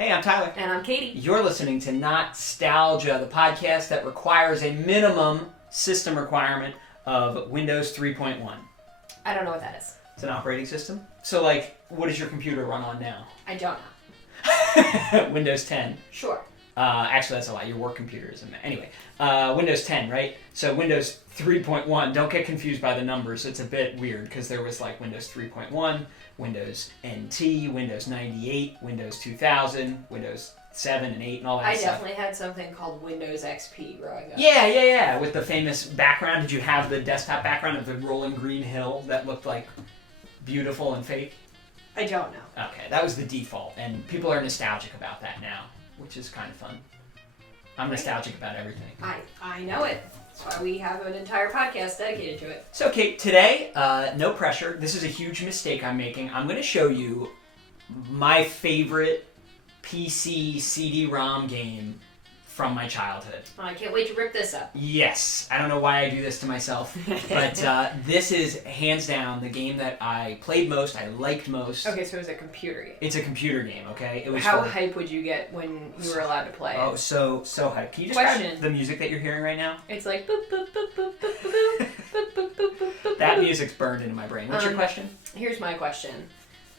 Hey, I'm Tyler. And I'm Katie. You're listening to Not-Stalgia, the podcast that requires a minimum system requirement of Windows 3.1. I don't know what that is. It's an operating system. So, like, what does your computer run on now? I don't know. Windows 10. Sure. Actually, that's a lot. Your work computer isn't. Anyway, Windows 10, right? So Windows 3.1, don't get confused by the numbers. It's a bit weird because there was like Windows 3.1, Windows NT, Windows 98, Windows 2000, Windows 7 and 8 and all that stuff. I definitely had something called Windows XP growing up. Yeah. With the famous background. Did you have the desktop background of the rolling green hill that looked like beautiful and fake? I don't know. Okay, that was the default. And people are nostalgic about that now, which is kind of fun. I'm nostalgic about everything. I know it. That's why we have an entire podcast dedicated to it. So, Kate, today, no pressure. This is a huge mistake I'm making. I'm going to show you my favorite PC CD-ROM game from my childhood. Oh, I can't wait to rip this up. Yes. I don't know why I do this to myself, but this is hands down the game that I played most, I liked most. Okay, so it was a computer game. It's a computer game, okay? It was How hype would you get when you were allowed to play it? Oh, so hype. Can you describe the music that you're hearing right now? It's like boop, boop, boop, boop, boop, boop, boop, boop, boop, boop, boop, boop. That music's burned into my brain. What's your question? Here's my question.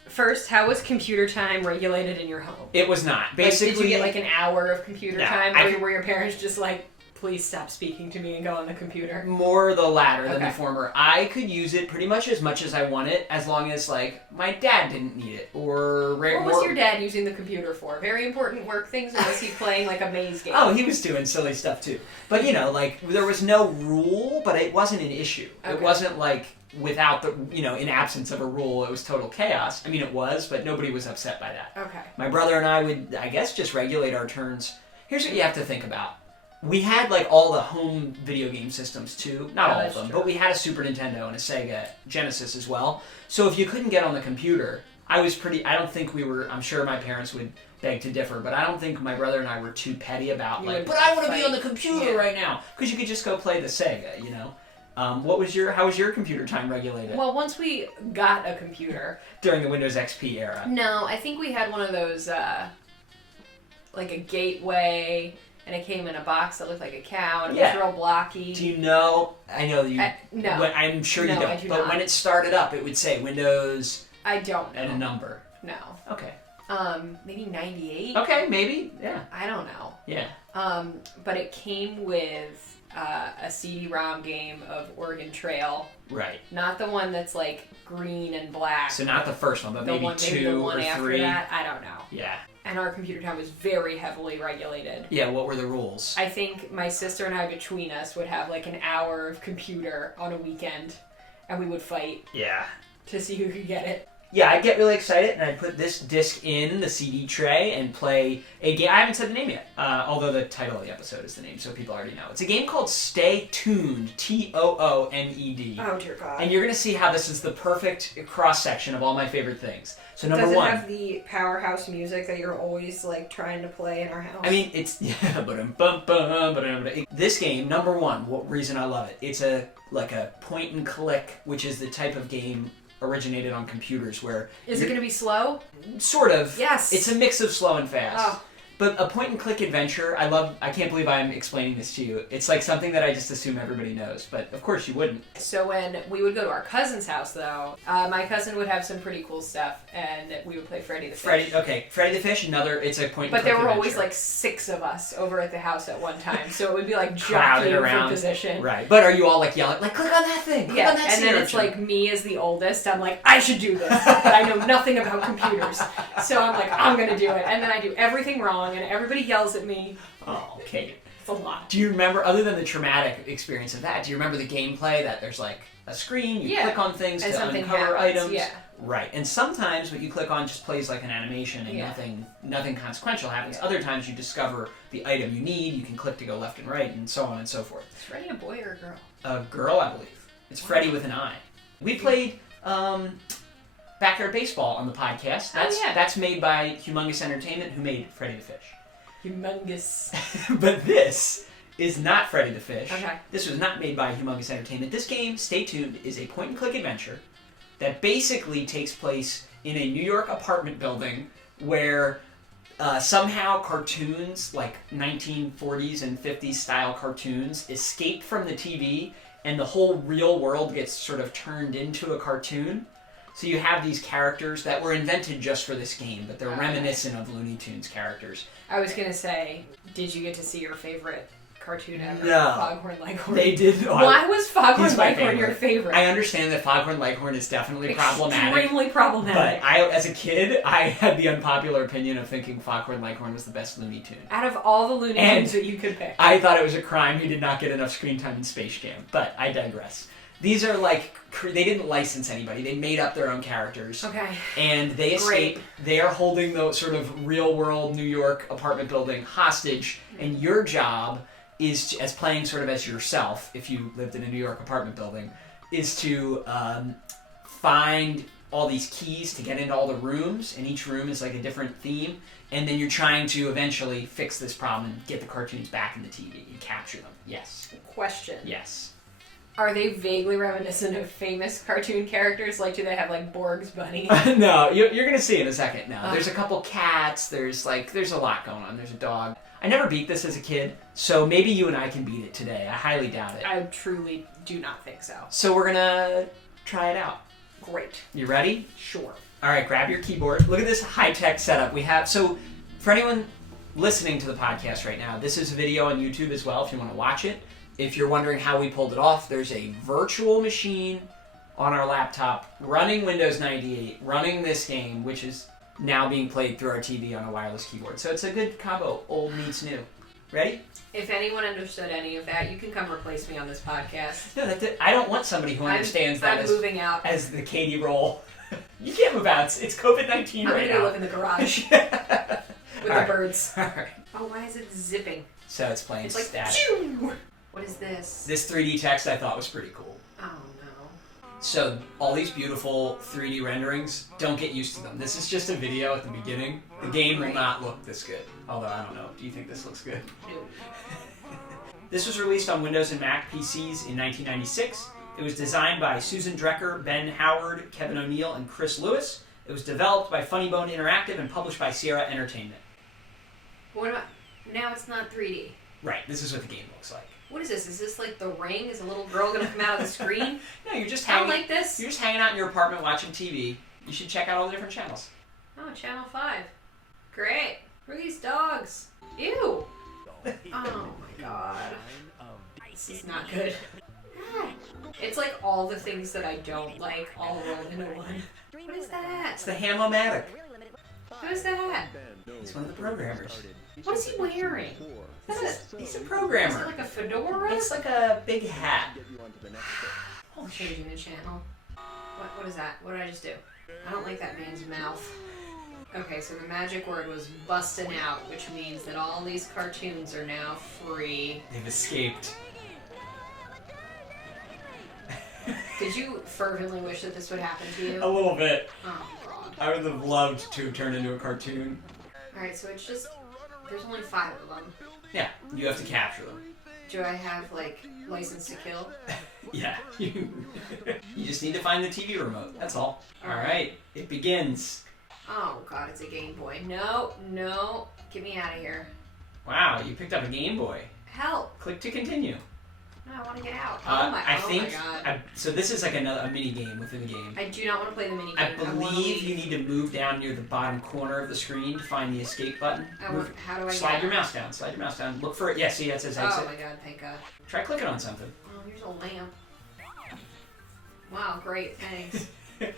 First, how was computer time regulated in your home? It was not. Basically, did you get like an hour of computer time, or were your parents just like, please stop speaking to me and go on the computer? More the latter than the former. I could use it pretty much as I wanted, as long as like my dad didn't need it. Or what was your dad using the computer for? Very important work things, or was he playing like a maze game? Oh, he was doing silly stuff too. But you know, like there was no rule, but it wasn't an issue. Okay. It wasn't like without the, in absence of a rule, it was total chaos. I mean, it was, but nobody was upset by that. Okay. My brother and I would, I guess, just regulate our turns. Here's what you have to think about. We had like all the home video game systems too. Not all of them, but we had a Super Nintendo and a Sega Genesis as well. So if you couldn't get on the computer, I'm sure my parents would beg to differ, but I don't think my brother and I were too petty about but I want to be on the computer right now. Because you could just go play the Sega, How was your computer time regulated? Well, once we got a computer. During the Windows XP era? No, I think we had one of those, like a gateway, and it came in a box that looked like a cow, and it was real blocky. Do you know, I know you, no. I'm sure you don't, I do but not. When it started up, it would say Windows... I don't know. And a number. No. Okay. Maybe 98? Okay, maybe, yeah. I don't know. Yeah. But it came with... a CD-ROM game of Oregon Trail. Right. Not the one that's like green and black. So not the first one, but maybe two the one or after three. That, I don't know. Yeah. And our computer time was very heavily regulated. Yeah, what were the rules? I think my sister and I between us would have like an hour of computer on a weekend, and we would fight. Yeah. To see who could get it. Yeah, I'd get really excited, and I'd put this disc in the CD tray and play a game. I haven't said the name yet, although the title of the episode is the name, so people already know. It's a game called Stay Tooned, Tooned. Oh, dear God. And you're going to see how this is the perfect cross-section of all my favorite things. So number one... Does it have the powerhouse music that you're always, like, trying to play in our house? I mean, it's... This game, number one, what reason I love it, it's a point-and-click, which is the type of game... originated on computers where... Is it going to be slow? Sort of. Yes. It's a mix of slow and fast. Oh. But a point-and-click adventure, I can't believe I'm explaining this to you. It's like something that I just assume everybody knows, but of course you wouldn't. So when we would go to our cousin's house, though, my cousin would have some pretty cool stuff, and we would play Freddy the Fish. Freddy the Fish, it's a point-and-click But there were adventure. always like 6 of us over at the house at one time, so it would be like jockeying for position. Right. But are you all like yelling, like, click on that thing, click on that and then it's like me as the oldest, I'm like, I should do this, but I know nothing about computers. So I'm like, I'm going to do it. And then I do everything wrong, and everybody yells at me. Oh, okay. It's a lot. Do you remember, other than the traumatic experience of that, do you remember the gameplay that there's like a screen, you click on things to uncover items? Yeah. Right. And sometimes what you click on just plays like an animation and nothing consequential happens. Yeah. Other times you discover the item you need, you can click to go left and right, and so on and so forth. Is Freddy a boy or a girl? A girl, I believe. It's Freddy with an I. We played Backyard Baseball on the podcast. That's made by Humongous Entertainment, who made Freddy the Fish. Humongous. But this is not Freddy the Fish. Okay. This was not made by Humongous Entertainment. This game, Stay Tuned, is a point-and-click adventure that basically takes place in a New York apartment building where somehow cartoons, like 1940s and 50s style cartoons, escape from the TV and the whole real world gets sort of turned into a cartoon. So you have these characters that were invented just for this game, but they're reminiscent of Looney Tunes characters. I was going to say, did you get to see your favorite cartoon ever? No. Foghorn Leghorn. They did. Why was Foghorn Leghorn favorite. your favorite? I understand that Foghorn Leghorn is definitely problematic. Extremely problematic. But as a kid, I had the unpopular opinion of thinking Foghorn Leghorn was the best Looney Tune. Out of all the Looney Tunes that you could pick. I thought it was a crime he did not get enough screen time in Space Jam, but I digress. These are like, they didn't license anybody. They made up their own characters. Okay. And they escape. Great. They are holding the sort of real world New York apartment building hostage, and your job is, to, as playing sort of as yourself, if you lived in a New York apartment building, is to find all these keys to get into all the rooms, and each room is like a different theme, and then you're trying to eventually fix this problem and get the cartoons back in the TV and capture them. Yes. Question. Yes. Are they vaguely reminiscent of famous cartoon characters? Like, do they have, like, Borg's Bunny? No, you're going to see in a second now. There's a couple cats, there's a lot going on. There's a dog. I never beat this as a kid, so maybe you and I can beat it today. I highly doubt it. I truly do not think so. So we're going to try it out. Great. You ready? Sure. All right, grab your keyboard. Look at this high-tech setup we have. So for anyone listening to the podcast right now, this is a video on YouTube as well if you want to watch it. If you're wondering how we pulled it off, there's a virtual machine on our laptop running Windows 98, running this game, which is now being played through our TV on a wireless keyboard. So it's a good combo, old meets new. Ready? If anyone understood any of that, you can come replace me on this podcast. No, I don't want somebody who understands that I'm moving out. as the Katie role. You can't move out. It's COVID-19 right now. I'm going to live in the garage with the birds. All right. Oh, why is it zipping? So it's playing It's like, static. Phew! What is this? This 3D text I thought was pretty cool. Oh, no. So all these beautiful 3D renderings, don't get used to them. This is just a video at the beginning. The game will not look this good. Although, I don't know. Do you think this looks good? No. This was released on Windows and Mac PCs in 1996. It was designed by Susan Drecker, Ben Howard, Kevin O'Neill, and Chris Lewis. It was developed by Funny Bone Interactive and published by Sierra Entertainment. What about... Now it's not 3D. Right, this is what the game looks like. What is this? Is this like The Ring? Is a little girl going to come out of the screen? No, you're just Sound like this? You're just hanging out in your apartment watching TV. You should check out all the different channels. Oh, Channel 5. Great. Who are these dogs? Ew. Oh my god. This is not good. It's like all the things that I don't like all rolled into one. What is that? It's the Ham-O-Matic. Who's that? He's one of the programmers. What is he wearing? He's a Is programmer. it like a fedora? It's like a big hat. I'm changing the channel. What is that? What did I just do? I don't like that man's mouth. Okay, so the magic word was busting out, which means that all these cartoons are now free. They've escaped. Did you fervently wish that this would happen to you? A little bit. Oh, God. I would have loved to have turned into a cartoon. Alright, so it's just... There's only 5 of them. Yeah, you have to capture them. Do I have, like, license to kill? Yeah, you just need to find the TV remote. That's all. All right, it begins. Oh, God, it's a Game Boy. No, no. Get me out of here. Wow, you picked up a Game Boy. Help. Click to continue. No, I want to get out. I think, my God. so this is like a mini game within the game. I do not want to play the mini game. I believe you need to move down near the bottom corner of the screen to find the escape button. How do I Slide get your out? mouse down. Slide your mouse down. Look for it. Yeah, see, that says exit. Oh my God, thank God. Try clicking on something. Oh, here's a lamp. Wow, great, thanks. Click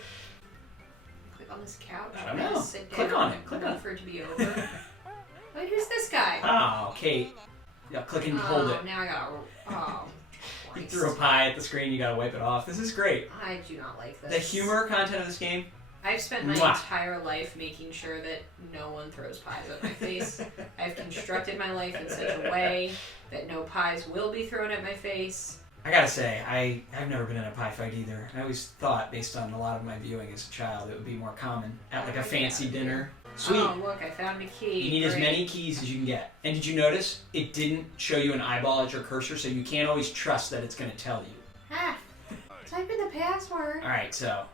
on this couch. I don't know. Sit down. Click on it. Click on Wait it. for it to be over. Wait, who's this guy? Oh, Kate. Yeah, click and hold it. Now I gotta. Oh. You Christ. threw a pie at the screen, you gotta wipe it off. This is great. I do not like this. The humor content of this game. I've spent my Mwah. entire life making sure that no one throws pies at my face. I've constructed my life in such a way that no pies will be thrown at my face. I gotta say, I've never been in a pie fight either. I always thought, based on a lot of my viewing as a child, it would be more common at like a fancy dinner. Sweet. Oh, look, I found a key. You need as Great. many keys as you can get. And did you notice it didn't show you an eyeball at your cursor, so you can't always trust that it's going to tell you. Ah, type in the password. All right, so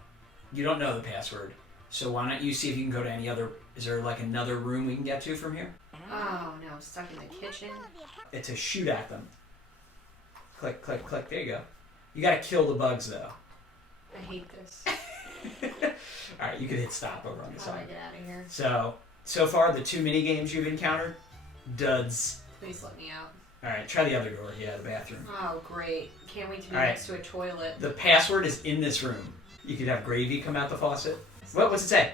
you don't know the password. So why don't you see if you can go to any other... Is there like another room we can get to from here? Oh no, I'm stuck in the kitchen. It's a shoot at them. Click, click, click. There you go. You gotta kill the bugs though. I hate this. Alright, you can hit stop over on the How do I side. get out of here? So far the 2 mini games you've encountered, duds. Please let me out. Alright, try the other door. Yeah, the bathroom. Oh great. Can't wait to be All right. next to a toilet. The password is in this room. You could have gravy come out the faucet. What's it say?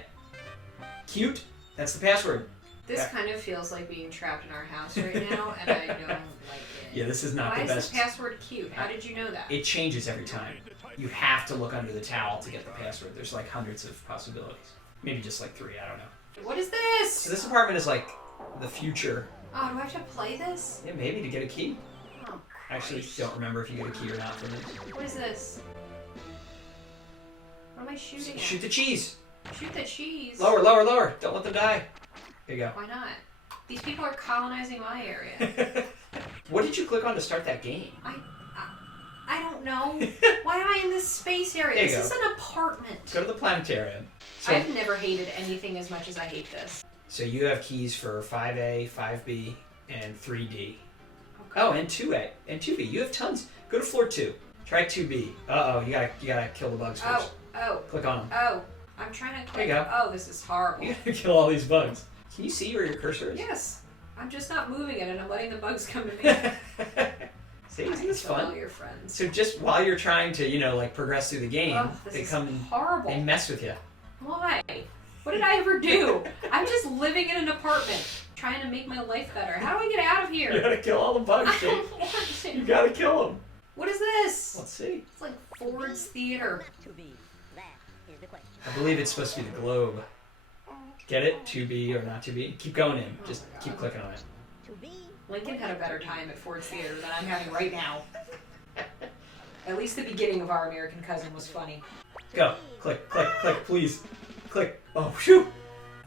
Cute? That's the password. This kind of feels like being trapped in our house right now, and I don't like it. Yeah, this is not Why the best. is the password cute? How did you know that? It changes every time. You have to look under the towel to get the password. There's like hundreds of possibilities. Maybe just like 3, I don't know. What is this? So this apartment is like the future. Oh, do I have to play this? Yeah, maybe to get a key. Oh, I actually don't remember if you get a key or not from this. what is this? What am I shooting at? Shoot the cheese. Shoot the cheese. Lower, lower, lower. Don't let them die. There you go. Why not? These people are colonizing my area. What did you click on to start that game? I don't know. Why am I in this space area? There you This is go. an apartment. Go to the planetarium. So, I've never hated anything as much as I hate this. so you have keys for 5A, 5B, and 3D. Okay. Oh, and 2A and 2B. You have tons. Go to floor 2. Try 2B. Uh-oh, you gotta kill the bugs first. Oh, Click on them. oh. I'm trying to click. There you go. Oh, this is horrible. You gotta kill all these bugs. Can you see where your cursor is? Yes. I'm just not moving it and I'm letting the bugs come to me. See, isn't this Kill all fun? your friends. So just while you're trying to, like progress through the game, Oh, this they is come and horrible. they mess with you. Why? What did I ever do? I'm just living in an apartment, trying to make my life better. How do I get out of You here? gotta kill all the bugs, I Jake. don't want You to. gotta kill them. What is this? Let's see. It's like Ford's Theater. I believe it's supposed to be the globe. Get it? 2B or not 2B? Keep going in. Just keep clicking on it. Lincoln had a better time at Ford's Theater than I'm having right now. At least the beginning of Our American Cousin was funny. Go. Click, click, click, please. Click. Oh, shoot.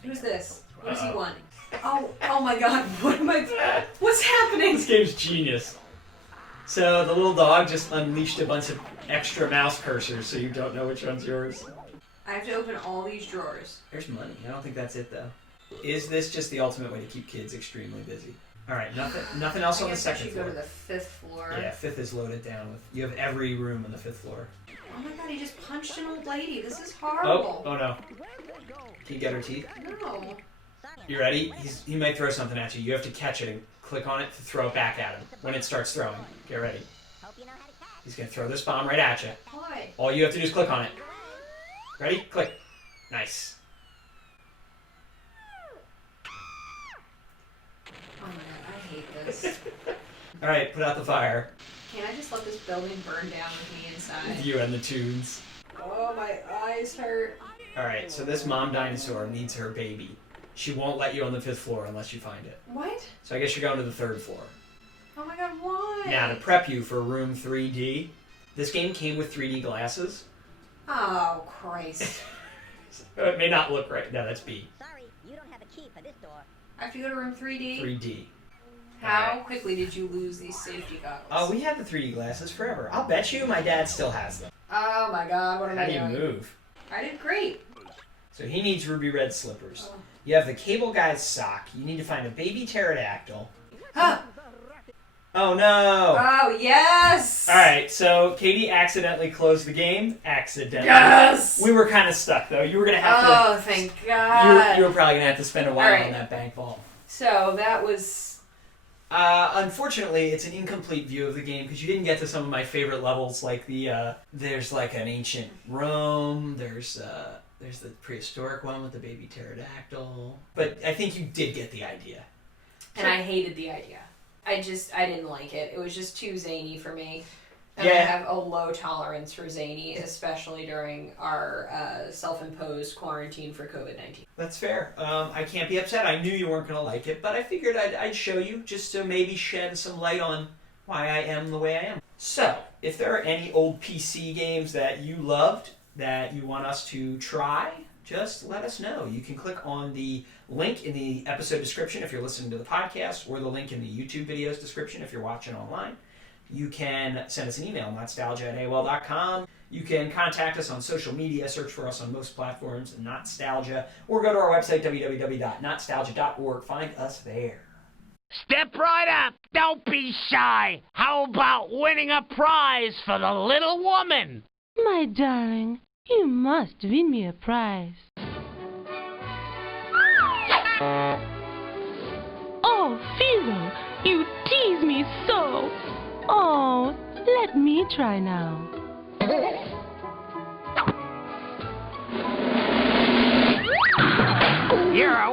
Who's this? What does he want? Oh my god, what am I... What's happening? This game's genius. So the little dog just unleashed a bunch of extra mouse cursors so you don't know which one's yours. I have to open all these drawers. There's money. I don't think that's it though. Is this just the ultimate way to keep kids extremely busy? Alright, nothing else I on the guess I second should floor. go to the 5th floor. Yeah, 5th is loaded down with... You have every room on the 5th floor. Oh my god, he just punched an old lady. This is Oh, horrible. oh no. Can you get her teeth? No. You ready? He might throw something at you. You have to catch it and click on it to throw it back at him. When it starts throwing, get ready. He's going to throw this bomb right at you. Why? All you have to do is click on it. Ready? Click. Nice. Oh my god, I hate this. Alright, put out the fire. Can't I just let this building burn down with me inside? You and the Toons. Oh, my eyes hurt. Alright, so this mom dinosaur needs her baby. She won't let you on the 5th floor unless you find it. What? So I guess you're going to the 3rd floor. Oh my god, why? Now, to prep you for room 3D, this game came with 3D glasses. Oh, Christ. It may not look right. No, that's B. Sorry, you don't have a key for this door. I have to go to room 3D? 3D. How quickly did you lose these safety goggles? Oh, we have the 3D glasses forever. I'll bet you my dad still has them. Oh my god, what am How I do you doing? move? I did great. So he needs ruby red slippers. Oh. You have the cable guy's sock. You need to find a baby pterodactyl. Huh. Oh no! Oh, yes! Alright, so Katie accidentally closed the game. Accidentally. Yes! We were kind of stuck though. You were going to have to... Oh, thank God. You were probably going to have to spend a while Alright. on that bank vault. So, that was... Unfortunately, it's an incomplete view of the game because you didn't get to some of my favorite levels, like the there's like an ancient Rome, there's the prehistoric one with the baby pterodactyl. But I think you did get the idea. And I hated the idea. I didn't like it. It was just too zany for me. And Yeah. I have a low tolerance for zany, especially during our self-imposed quarantine for COVID-19. That's fair. I can't be upset. I knew you weren't going to like it, but I figured I'd show you just to maybe shed some light on why I am the way I am. So, if there are any old PC games that you loved that you want us to try, just let us know. You can click on the link in the episode description if you're listening to the podcast, or the link in the YouTube videos description if you're watching online. You can send us an email, notstalgia@aol.com. You can contact us on social media, search for us on most platforms, Not-Stalgia, or go to our website, www.notstalgia.org. Find us there. Step right up. Don't be shy. How about winning a prize for the little woman? My darling, you must win me a prize. Oh, Philo, you tease me so. Oh, let me try now. You're a